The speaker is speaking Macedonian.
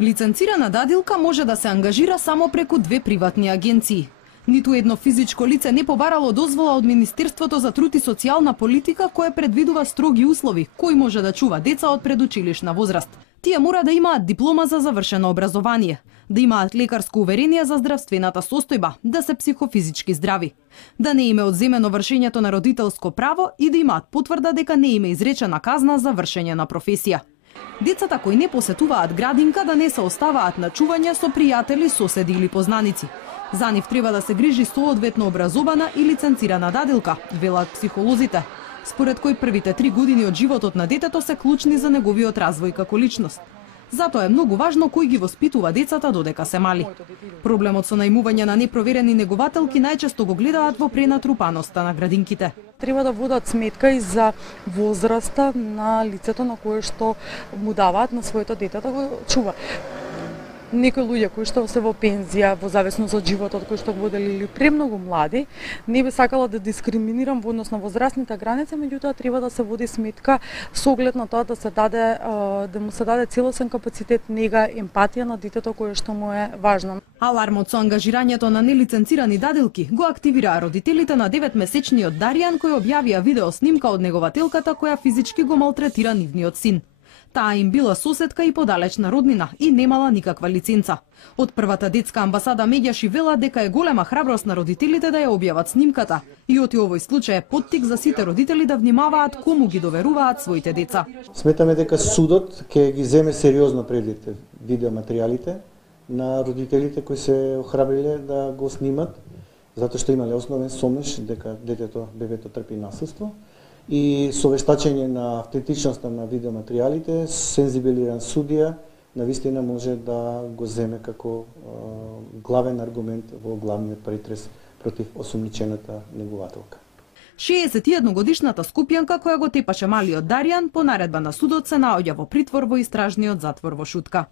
Лиценцирана дадилка може да се ангажира само преку две приватни агенции. Ниту едно физичко лице не побарало дозвола од Министерството за труд и социјална политика, кое предвидува строги услови кој може да чува деца од предучилишна возраст. Тие мора да имаат диплома за завршено образование, да имаат лекарско уверение за здравствената состојба, да се психофизички здрави, да не им е одземено вршењето на родителско право и да имаат потврда дека не им е изречена казна за вршење на професија. Децата кои не посетуваат градинка да не се оставаат на чување со пријатели, соседи или познаници. За нив треба да се грижи соодветно образована и лиценцирана дадилка, велат психолозите, според кој првите 3 години од животот на детето се клучни за неговиот развој како личност. Затоа е многу важно кој ги воспитува децата додека се мали. Проблемот со најмување на непроверени негователки најчесто го гледаат во пренатрупаноста на градинките. Треба да водат сметка и за возраста на лицето на кое што му даваат на своето дете да го чува. Некои луѓе кои што се во пензија, во зависност од животот кој што го водели или премногу млади, не би сакала да дискриминирам во однос на возрастните граници, меѓутоа треба да се води сметка со оглед на тоа да му се даде целосен капацитет, нега, емпатија на детето кое што му е важно. Алармот со ангажирањето на нелиценцирани дадилки го активираа родителите на 9-месечниот Даријан, кој објавија видео снимка од негователката која физички го малтретира нивниот син. Таа им била соседка и подалечна роднина и немала никаква лиценца. Од првата детска амбасада меѓаши вела дека е голема храброст на родителите да ја објават снимката и оти овој случај е поттик за сите родители да внимаваат кому ги доверуваат своите деца. Сметаме дека судот ќе ги земе сериозно предвид видеоматеријалите на родителите кои се охрабриле да го снимат, затоа што имале основен сомнеш дека бебето трпи насилство. И со вештачење на автентичноста на видеоматеријалите, сензибилиран судија навистина може да го земе како главен аргумент во главниот претрес против осумничената негователка. 61-годишната скопјанка која го тепаше малиот Даријан по наредба на судот се наоѓа во притвор во истражниот затвор во Шутка.